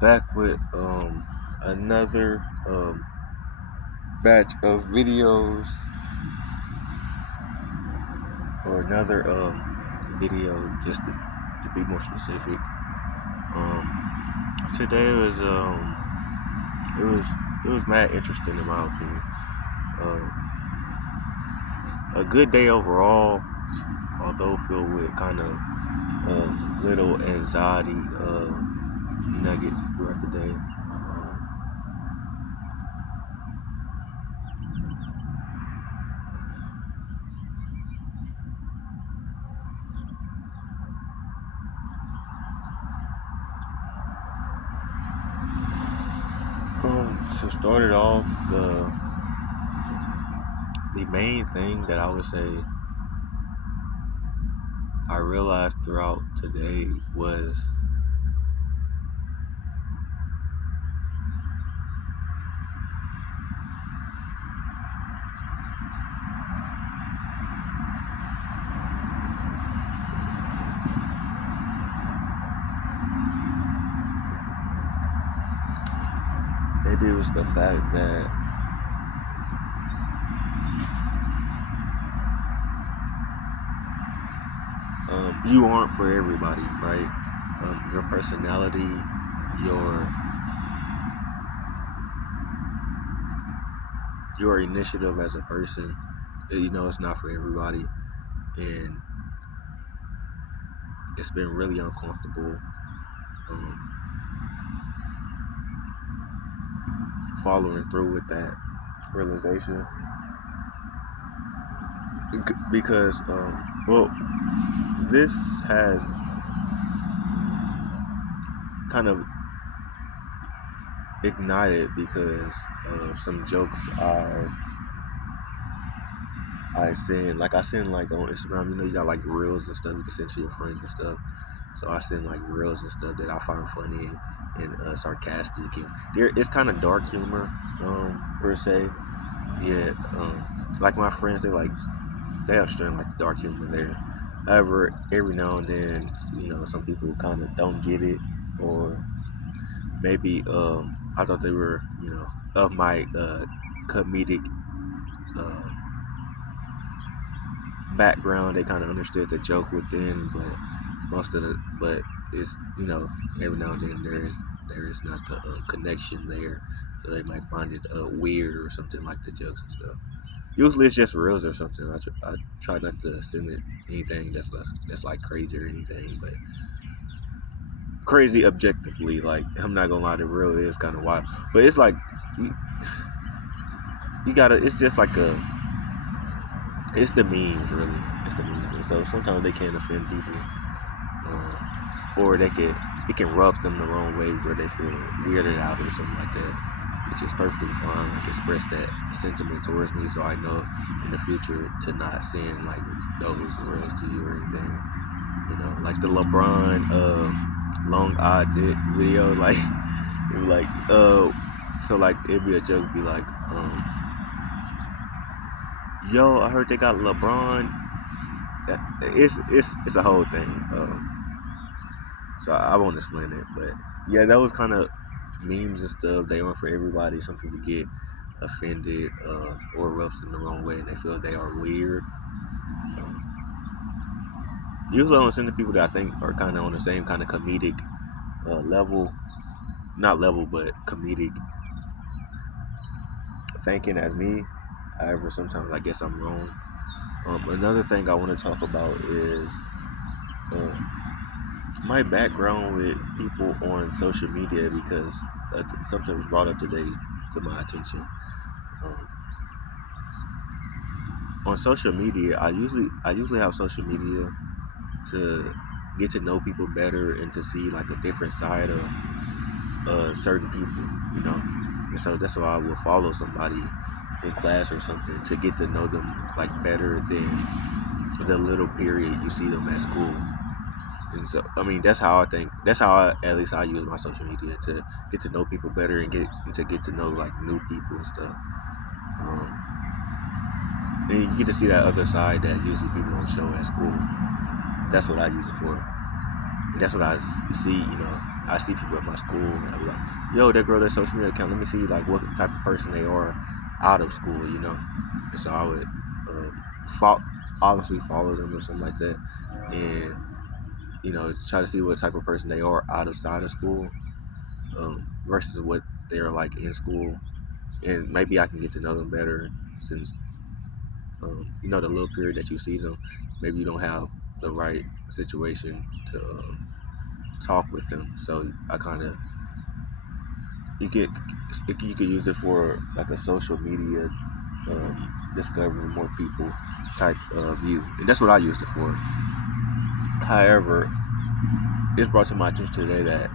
Back with another batch of videos or another video just to be more specific. Today it was mad interesting in my opinion. A good day overall, although filled with kind of little anxiety nuggets throughout the day. To start it off, the main thing that I would say I realized throughout today was maybe it was the fact that you aren't for everybody, right? Your personality, your initiative as a person, it's not for everybody, and it's been really uncomfortable following through with that realization because this has kind of ignited because of some jokes I send. Like I send like on Instagram, you got like reels and stuff you can send to your friends and stuff. So I send like reels and stuff that I find funny and sarcastic, and it's kind of dark humor per se. Yeah, like my friends, they understand like dark humor there. However, every now and then, some people kind of don't get it, or maybe I thought they were, of my comedic uh, background. They kind of understood the joke within, but it's every now and then there is not the connection there, so they might find it weird or something like the jokes and stuff. Usually it's just reels or something. I try not to send it anything that's like crazy or anything, but crazy objectively. Like I'm not gonna lie, the reel is kind of wild, but it's like you gotta. It's just like it's the memes really. It's the memes, and so sometimes they can offend people, or it can rub them the wrong way where they feel weirded out or something like that, which is perfectly fine. Like express that sentiment towards me, so I know in the future to not send like those reels to you or anything. Like the LeBron long odd dick video, like it was like so like it'd be a joke, be like yo, I heard they got LeBron. It's a whole thing. So I won't explain it, but yeah, that was kind of memes and stuff. They aren't for everybody. Some people get offended or rubs them the wrong way, and they feel they are weird. Usually, I don't send to people that I think are kind of on the same kind of comedic level, not level, but comedic thinking as me. However, sometimes I guess I'm wrong. Another thing I want to talk about is my background with people on social media, because something was brought up today to my attention. On social media, I usually have social media to get to know people better and to see like a different side of certain people, and so that's why I will follow somebody in class or something to get to know them like better than the little period you see them at school. And so, I mean, that's how at least I use my social media to get to know people better and get to know like new people and stuff. And you get to see that other side that usually people don't show at school. That's what I use it for. And that's what I see, I see people at my school, and I be like, yo, that girl, that social media account. Let me see like what type of person they are out of school, you know. And so I would obviously follow them or something like that, and try to see what type of person they are outside of school, versus what they are like in school, and maybe I can get to know them better since the little period that you see them, maybe you don't have the right situation to talk with them. So I kind of you could use it for like a social media discovering more people type of view, and that's what I used it for. However, it's brought to my attention today that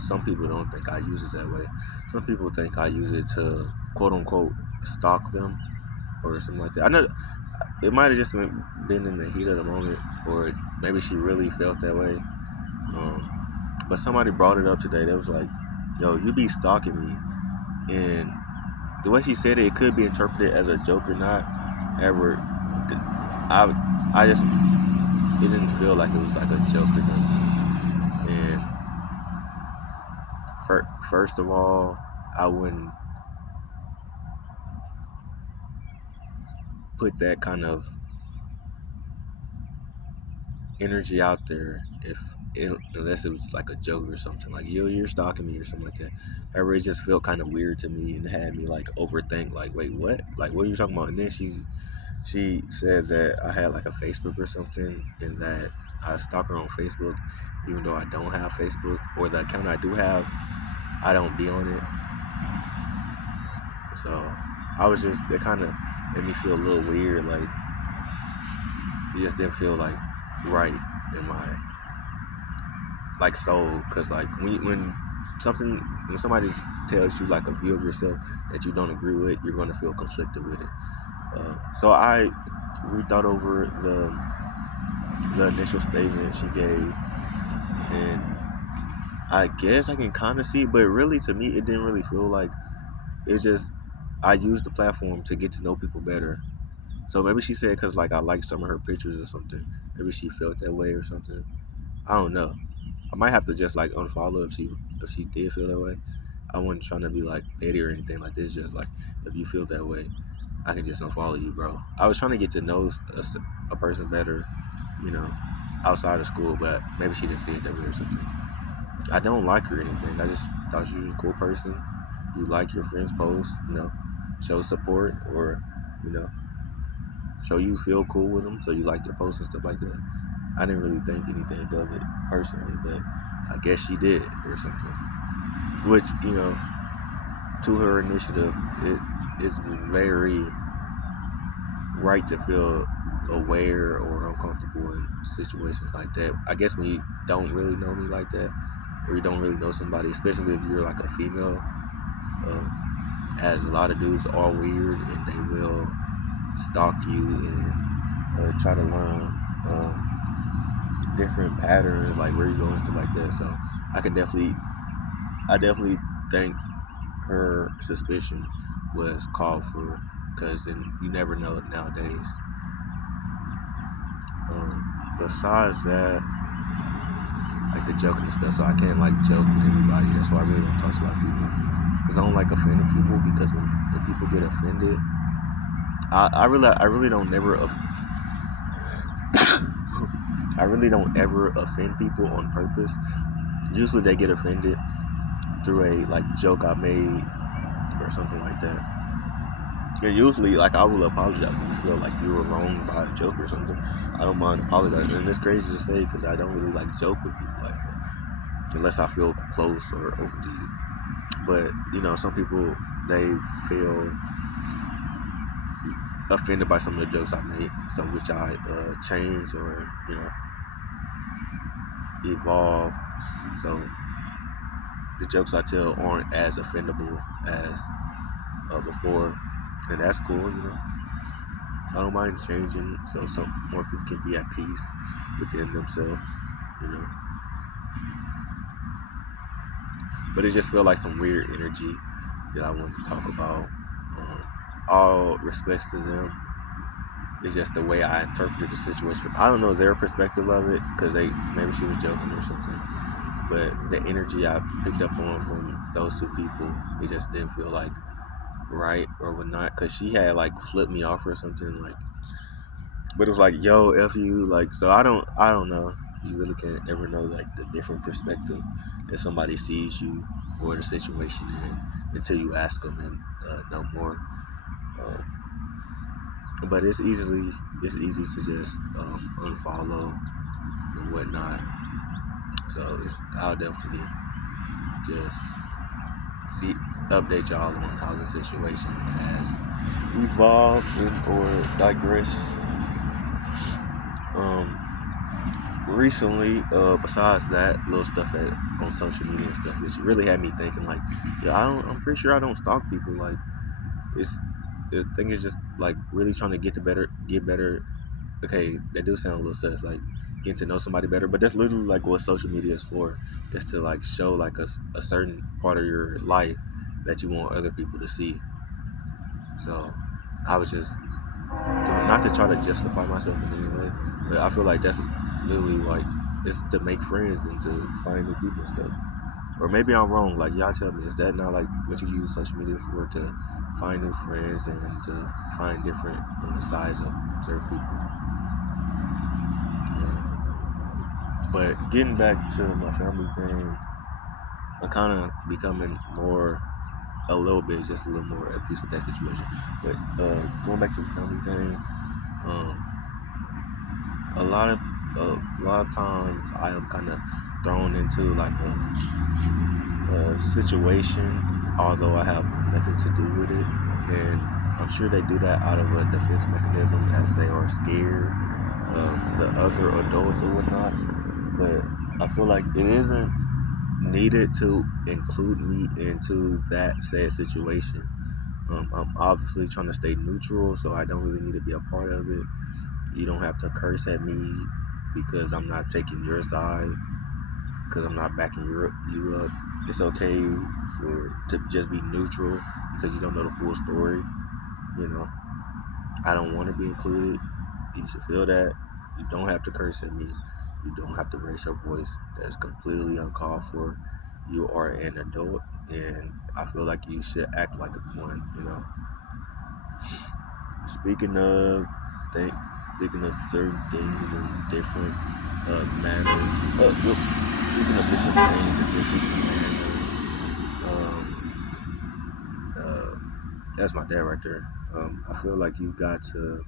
some people don't think I use it that way. Some people think I use it to quote unquote stalk them or something like that. I know it might have just been in the heat of the moment, or maybe she really felt that way. But somebody brought it up today. They was like, "Yo, you be stalking me," and the way she said it, it could be interpreted as a joke or not. However, I just it didn't feel like it was like a joke or nothing. And first of all, I wouldn't put that kind of energy out there unless it was like a joke or something, like you're stalking me or something like that. However, it just felt kind of weird to me and had me like overthink, like, wait, what, like, what are you talking about? And then she said that I had like a Facebook or something, and that I stalk her on Facebook even though I don't have Facebook, or the account I do have, I don't be on it. So it kind of made me feel a little weird, like it just didn't feel like right in my like soul, because like when somebody tells you like a view of yourself that you don't agree with, you're going to feel conflicted with it. So I rethought over the initial statement she gave, and I guess I can kind of see, but really to me it didn't really feel like it. Just I used the platform to get to know people better. So maybe she said because like I liked some of her pictures or something. Maybe she felt that way or something. I don't know. I might have to just like unfollow if she did feel that way. I wasn't trying to be like petty or anything like this. Just like if you feel that way, I can just unfollow you, bro. I was trying to get to know a person better, you know, outside of school, but maybe she didn't see it that way or something. I don't like her or anything. I just thought she was a cool person. You like your friends' posts, show support, or you know, show you feel cool with them, so you like their posts and stuff like that. I didn't really think anything of it personally, but I guess she did or something. Which, to her initiative, it is very right to feel aware or uncomfortable in situations like that. I guess when you don't really know me like that, or you don't really know somebody, especially if you're like a female, as a lot of dudes are weird and they will stalk you and try to learn different patterns, like where you go and stuff like that. So I definitely think her suspicion was called for, because you never know it nowadays. Besides that, like the joking and stuff, so I can't like joke with everybody. That's why I really don't talk to a lot of people, because I don't like offending people. Because when people get offended, I really don't never I really don't ever offend people on purpose. Usually they get offended through a like joke I made or something like that. And usually, like, I will apologize if you feel like you were wronged by a joke or something. I don't mind apologizing. And it's crazy to say, because I don't really like joke with people like that, unless I feel close or open to you. But some people, they feel offended by some of the jokes I made, some which I change or evolve. So the jokes I tell aren't as offendable as before, and that's cool. I don't mind changing, so some more people can be at peace within themselves. But it just felt like some weird energy that I wanted to talk about. All respects to them. It's just the way I interpreted the situation. I don't know their perspective of it, because maybe she was joking or something. but the energy I picked up on from those two people, it just didn't feel like right or whatnot. Cause she had like flipped me off or something like, but it was like, yo, f you, like. So I don't know. You really can't ever know like the different perspective that somebody sees you or the situation in until you ask them and know more. Uh, but it's easy to just unfollow and whatnot. So I'll definitely just see update y'all on how the situation has evolved or digressed. Um, Recently, besides that little stuff on social media and stuff, which really had me thinking like, yeah, I'm pretty sure I don't stalk people. Like, it's the thing is just like really trying to get better. Okay, that do sound a little sus, like getting to know somebody better, but that's literally like what social media is for. Is to like show like a certain part of your life that you want other people to see. So I was just doing, not to try to justify myself in any way, but I feel like that's literally like it's to make friends and to find new people and stuff. Or maybe I'm wrong. Like y'all tell me, is that not like what you use social media for, to find new friends and to find different sides of certain people? Yeah. But getting back to my family thing, I'm kind of becoming more, a little bit, just a little more at peace with that situation. But going back to the family thing, um, a lot of times I am kind of thrown into like a situation, although I have nothing to do with it, and I'm sure they do that out of a defense mechanism as they are scared of the other adults or whatnot. But I feel like it isn't needed to include me into that said situation. I'm obviously trying to stay neutral, so I don't really need to be a part of it. You don't have to curse at me because I'm not taking your side, because I'm not backing you up. It's okay to just be neutral because you don't know the full story. You know, I don't want to be included. You should feel that. You don't have to curse at me. You don't have to raise your voice. That's completely uncalled for. You are an adult, and I feel like you should act like one. You know. Speaking of, think, speaking of certain things and different manners. Speaking of different things and different manners. That's my dad right there. I feel like you got to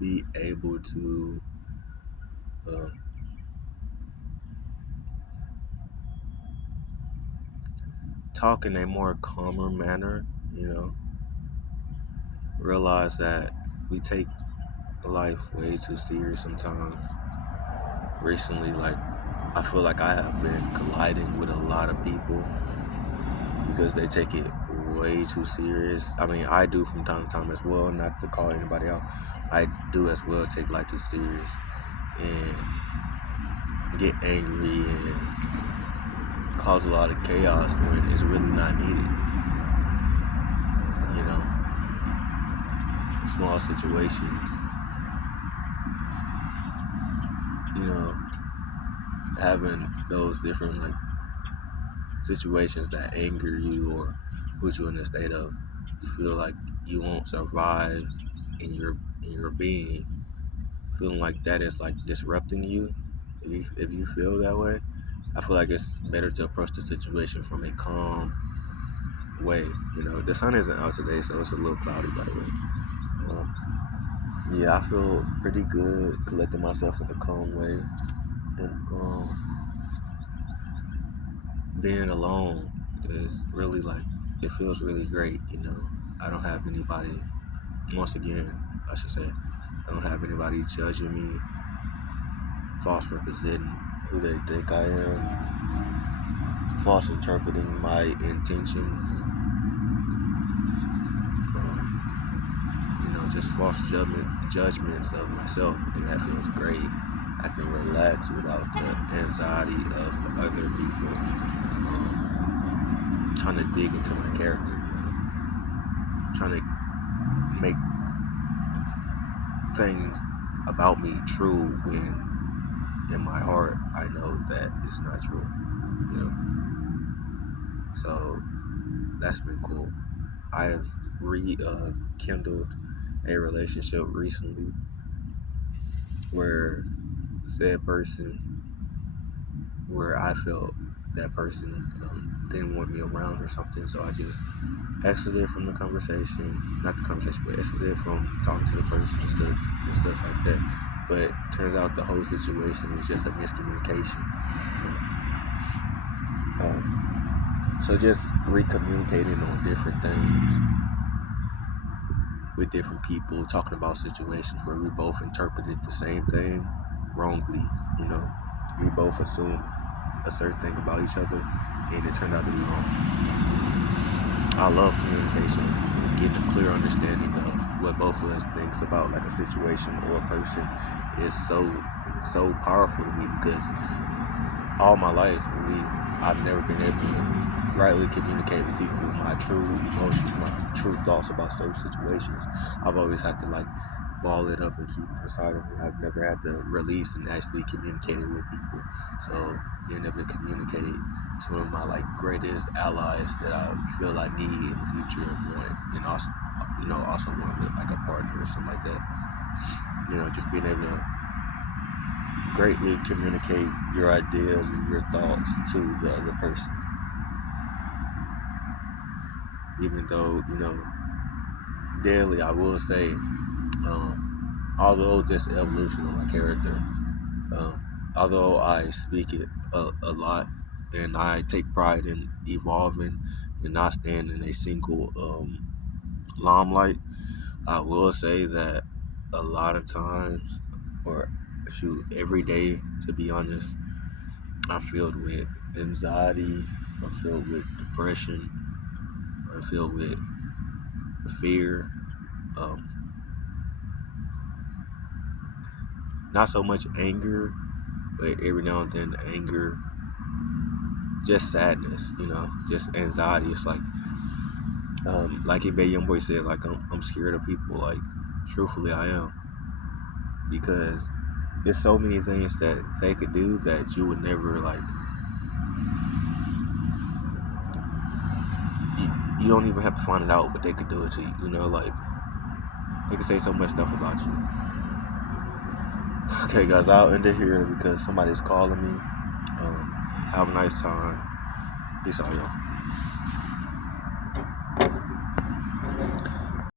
be able to uh, talk in a more calmer manner. You know, realize that we take life way too serious sometimes. Recently, like I feel like I have been colliding with a lot of people because they take it way too serious. I mean, I do from time to time as well, not to call anybody out. I do as well take life too serious and get angry and cause a lot of chaos when it's really not needed. You know, small situations, you know, having those different like situations that anger you or put you in a state of you feel like you won't survive in your being, feeling like that is like disrupting you. If you feel that way, I feel like it's better to approach the situation from a calm way. You know, the sun isn't out today, so it's a little cloudy, by the way. Yeah, I feel pretty good collecting myself in a calm way, and being alone is really like, it feels really great. You know, I don't have anybody. Once again, I should say, I don't have anybody judging me, false representing who they think I am, false interpreting my intentions. Just false judgments of myself, and that feels great. I can relax without the anxiety of other people trying to dig into my character, trying to make things about me true when in my heart, I know that it's not true. You know, so that's been cool. I have rekindled a relationship recently where said person, where I felt that person didn't want me around or something, so I just exited from the conversation, not the conversation, but exited from talking to the person and stuff like that. But turns out the whole situation was just a miscommunication. You know? So just recommunicating on different things with different people, talking about situations where we both interpreted the same thing wrongly. You know, we both assumed a certain thing about each other, and it turned out to be wrong. I love communication and getting a clear understanding of what both of us thinks about like a situation or a person is so powerful to me, because all my life, I've never been able to rightly communicate with people my true emotions, my true thoughts about certain situations. I've always had to like ball it up and keep it inside of me. I've never had to release and actually communicate it with people. So being able to communicate is one of my like greatest allies that I feel I need in the future and want, and also want with like a partner or something like that. Just being able to greatly communicate your ideas and your thoughts to the other person. Even though, daily, I will say, although this evolution of my character, although I speak it a lot, and I take pride in evolving and not staying in a single limelight, I will say that a lot of times, or shoot, every day, to be honest, I'm filled with anxiety, I'm filled with depression, I'm filled with fear. Um, Not so much anger, but every now and then anger, just sadness, just anxiety. It's like Young Boy said, like I'm scared of people. Like, truthfully, I am, because there's so many things that they could do that you would never like. You don't even have to find it out, but they could do it to you. Like they could say so much stuff about you. Okay, guys, I'll end it here because somebody's calling me. Have a nice time. Peace out, y'all.